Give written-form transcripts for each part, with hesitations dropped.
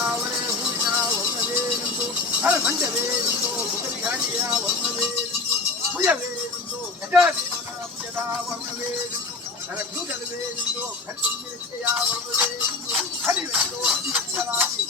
ಕಾವರೆ ಹೂವಿನ ವರ್ಣವೇನೆಂದು ಹರಮಂಡವೇನೆಂದು ಮುಖವಿಹಾರಿಯ ವರ್ಣವೇನೆಂದು ಭುಜವೇನೆಂದು ಗಜಾದೇವನ ಭುಜದ ವರ್ಣವೇನೆಂದು ನರಕೂದಲವೇನೆಂದು ಕರ್ತವ್ಯತೆಯ ವರ್ಣವೇನೆಂದು ಹರಿವೆಂದು ಹರಿವೆಂದಲಾಗಿ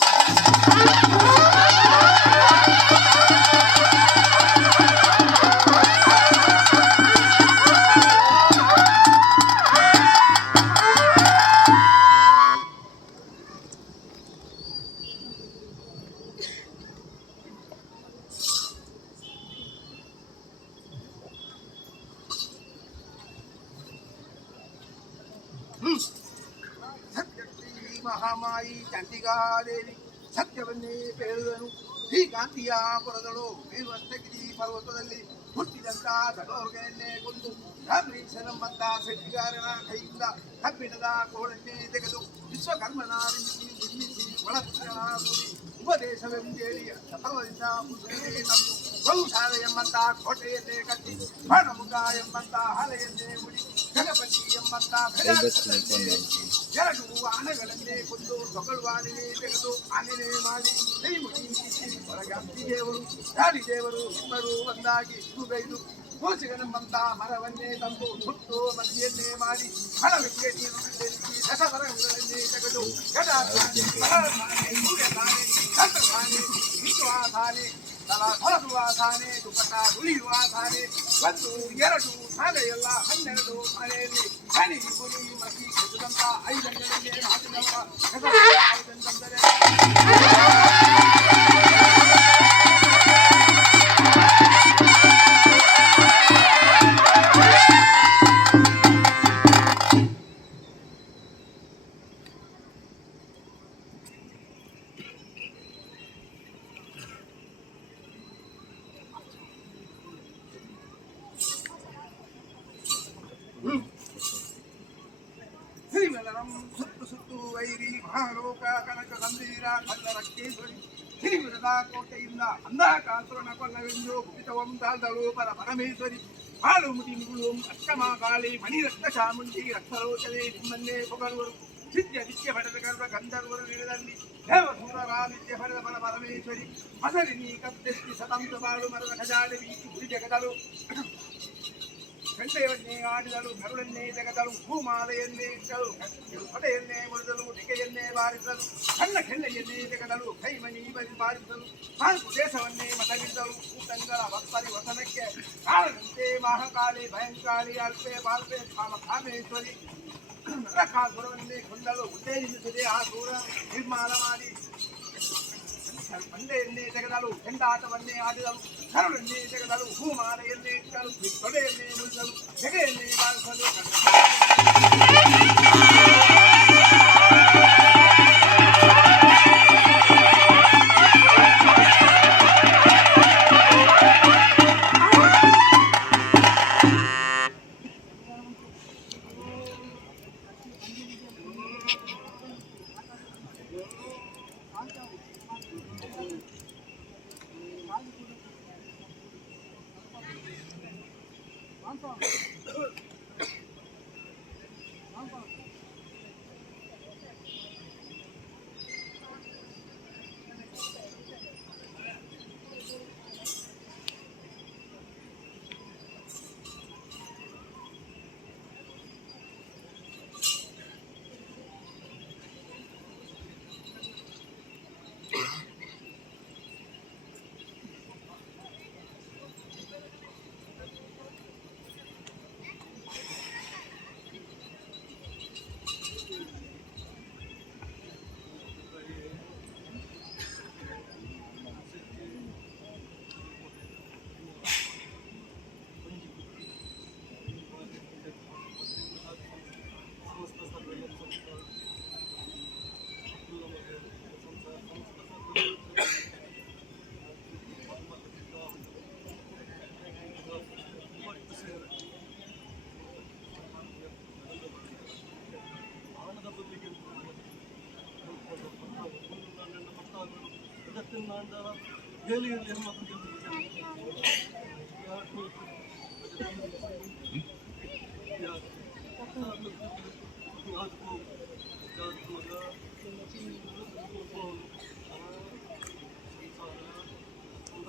ಮಹಾಮಾಯಿ ಚಂಡಿಕಾದೇವಿ ಸತ್ಯವನ್ನೇ ಹೇಳಿದನು. ಶ್ರೀಕಾಂತಿಯ ಪುರದಳು ಮೇಲ್ವಂತಗಿರಿ ಪರ್ವತದಲ್ಲಿ ಹುಟ್ಟಿದಂತ ದಡೋರ್ಗನನ್ನೇ ಕೊಂದು ರಾಮೀಶನಂಬಂತ ಸೆಟ್ಟಿಗಾರನ ಕೈಯಿಂದ ಕಬ್ಬಿಣದ ಕೋಳನ್ನೇ ತೆಗೆದು ವಿಶ್ವಕರ್ಮನ ನಿರ್ಮಿಸಿ ಒಳಪುತ್ರನ ಕೂಡಿ ಉಪದೇಶವೆಂದೇಳಿ ಸಫಲದಿಂದ ಮುಸುಕೇ ತಂದು ಬಹುಶಾಲೆ ಎಂಬಂತ ಕೋಟೆಯನ್ನೇ ಕಟ್ಟಿ ಬಾಣಮುಖ ಎಂಬಂತ ಹಾಲೆಯನ್ನೇ ಮುಡಿ ಗಣಪತಿ ಎಂಬಂತ ಎರಡು ಆನೆಗಳನ್ನೇ ಕೊಂದು ತೊಗಲು ಆನೆನೇ ತೆಗೆದು ಆನೆನೇ ಮಾಡಿ ಕೈ ಮುಗಿ ಒಳಗೆ ಅತ್ತಿ ದೇವರು ಗಾಳಿ ದೇವರು ಇಬ್ಬರು ಒಂದಾಗಿ ಸುಗೈದು ಕೋಸಿಗನೆಂಬಂತ ಮರವನ್ನೇ ತಂದು ಸುಟ್ಟು ಮದಿಯನ್ನೇ ಮಾಡಿ ಹಣವಿಗೆ ನೀರು ಸೇರಿಸಿ ದಸವರಗಳನ್ನೇ ತೆಗೆದು ಗಡಾನೆ ಸೂರ್ಯತಾನೆ ಚಂದ್ರತಾನೆ ವಿಶ್ವಾಸಾನೆ ಹೊರಸುವಾಸಾನೆ ದುಪ್ಪಟ ಉಳಿಯುವ ಸಾನೆ ಒಂದು ಎರಡು ಸಾಲೆಯಲ್ಲ 12 ಸಾಲೆಯಲ್ಲಿ ಹನಿ ಗುರಿ ಮಸಿ ಕೆಟ್ಟಂತ 5 ಗಂಟೆಗೆ ಹಾಕಿದವ ಸುತ್ತು ಸುತ್ತು ವೈರಿ ಮಹಾಲೋಕ ಕನಕ ಗಂಭೀರ ಕಲ್ಲರಕ್ಕೇಶ್ವರಿ ಹಿರಿವಿರದ ಕೋಟೆಯಿಂದ ಅಂಧಕಾಸುರನ ಕೊಲ್ಲವೆಂದು ಕುಪಿತವಂ ತಾಳ್ದಳು ಪರಮೇಶ್ವರಿ ಹಾಳು ಮುದಿ ಮುಗುಳು ಅಷ್ಟಮ ಕಾಳಿ ಮಣಿರಕ್ತ ಚಾಮುಂಡಿ ರಕ್ತರೋಚನೆ ನಿಮ್ಮನ್ನೇ ಪೊಗಳುವರು ಸಿದ್ಧ ನಿತ್ಯ ಪಡೆದ ಗರ್ವ ಗಂಧರ್ವರು ನೀಡದಲ್ಲಿ ದೇವಸೂರರ ನಿತ್ಯ ಪಡೆದ ಪರಮೇಶ್ವರಿ ಹಸರಿನಿ ಕತ್ತೆತ್ತಿ ಸತಂತ ಬಾಳು ಮರದ ಖಜಾನೆ ಬೀಸಿ ಗುರಿ ಜಗದಳು ಗಂಟೆಯನ್ನೇ ಆಡಿದಳು ಗರುಡನ್ನೇ ತೆಗೆದಳು ಭೂಮಾಲೆಯನ್ನೇ ಇಟ್ಟಳು ಹೊಡೆಯನ್ನೇ ಮುರಿದಳು ಟಿಕೆಯನ್ನೇ ಬಾರಿಸಲು ಸಣ್ಣ ಕೆಳ್ಳೆಯನ್ನೇ ತೆಗೆದಳು ಕೈಮನಿ ಬಾರಿಸಲು 4 ದೇಶವನ್ನೇ ಮತಗಿದ್ದಳು ಕೂಟಂಗಳ ಭಕ್ತರಿ ವಸನಕ್ಕೆ ಕಾಳದಂತೆ ಮಹಾಕಾಳಿ ಭಯಂಕಾಳಿ ಅಲ್ಪೆ ಬಾಲ್ಪೆ ಕಾಮೇಶ್ವರಿ ರಕಾಸುರವನ್ನೇ ಕೊಂದಳು ಉತ್ತೇಜಿಸಿದೆ ಆ ಸೂರ ನಿರ್ಮಾಣ ಮಾಡಿ ಬಂಡೆಯನ್ನೇ ತೆಗೆದಳು ಕೆಂಡಾಟವನ್ನೇ ಆಡಿದಳು ಕರುಳನ್ನೇ ತೆಗೆದಳು ಭೂಮಾಲೆಯನ್ನೇ ಇಟ್ಟಳು ತೊಡೆಯನ್ನೇ ಮುರಿದಳು ಹೆಗೆಯನ್ನೇ ಬಾರಿಸಲು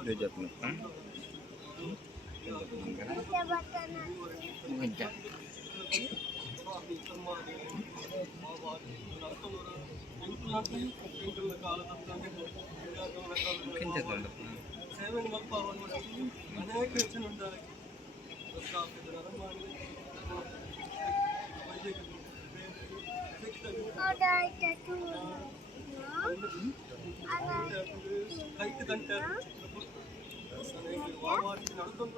I like